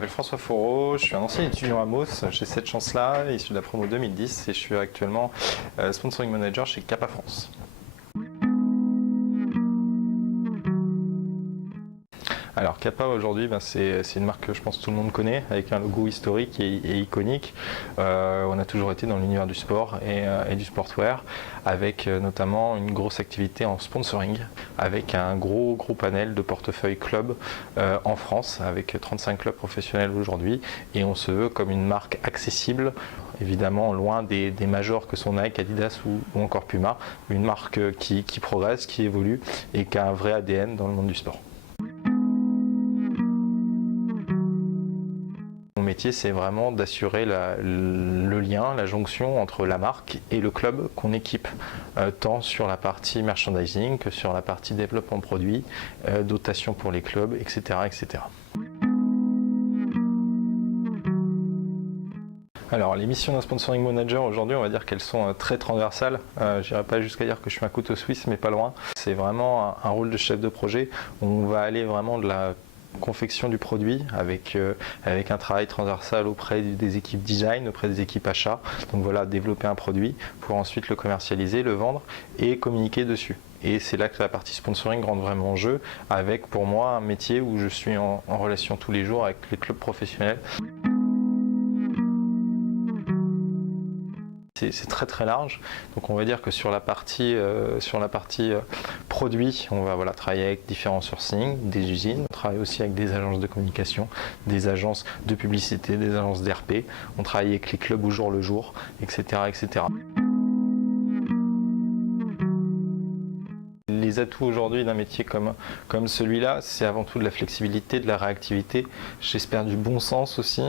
m'appelle François Fourreau, je suis un ancien étudiant à Mos, j'ai cette chance-là, issu de la promo 2010 et je suis actuellement sponsoring manager chez Kappa France. Alors Kappa aujourd'hui, c'est une marque que je pense tout le monde connaît, avec un logo historique et iconique. On a toujours été dans l'univers du sport et du sportswear, avec notamment une grosse activité en sponsoring, avec un gros panel de portefeuille club en France, avec 35 clubs professionnels aujourd'hui, et on se veut comme une marque accessible, évidemment loin des majors que sont Nike, Adidas ou encore Puma, une marque qui progresse, qui évolue et qui a un vrai ADN dans le monde du sport. Mon métier, c'est vraiment d'assurer le lien, la jonction entre la marque et le club qu'on équipe, tant sur la partie merchandising que sur la partie développement produit, dotation pour les clubs, etc. etc. Alors les missions d'un sponsoring manager aujourd'hui, on va dire qu'elles sont très transversales. Je n'irai pas jusqu'à dire que je suis un couteau suisse, mais pas loin. C'est vraiment un rôle de chef de projet où on va aller vraiment de la confection du produit avec un travail transversal auprès des équipes design, auprès des équipes achats. Donc voilà, développer un produit pour ensuite le commercialiser, le vendre et communiquer dessus. Et c'est là que la partie sponsoring rentre vraiment en jeu, avec pour moi un métier où je suis en relation tous les jours avec les clubs professionnels. C'est très large, donc on va dire que sur la partie produit, on va travailler avec différents sourcing, des usines, on travaille aussi avec des agences de communication, des agences de publicité, des agences d'RP, on travaille avec les clubs au jour le jour, etc. etc. Les atouts aujourd'hui d'un métier comme celui-là, c'est avant tout de la flexibilité, de la réactivité, j'espère du bon sens aussi.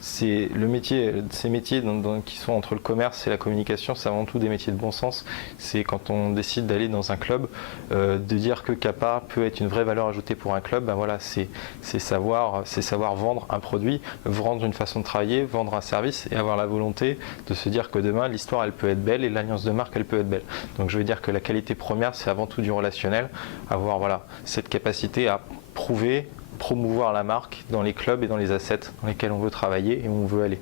Ces métiers qui sont entre le commerce et la communication, c'est avant tout des métiers de bon sens. C'est quand on décide d'aller dans un club, de dire que Kappa peut être une vraie valeur ajoutée pour un club, voilà, c'est savoir vendre un produit, vendre une façon de travailler, vendre un service et avoir la volonté de se dire que demain l'histoire elle peut être belle et l'alliance de marque elle peut être belle. Donc je veux dire que la qualité première c'est avant tout du relationnel, avoir cette capacité à prouver, promouvoir la marque dans les clubs et dans les assets dans lesquels on veut travailler et où on veut aller.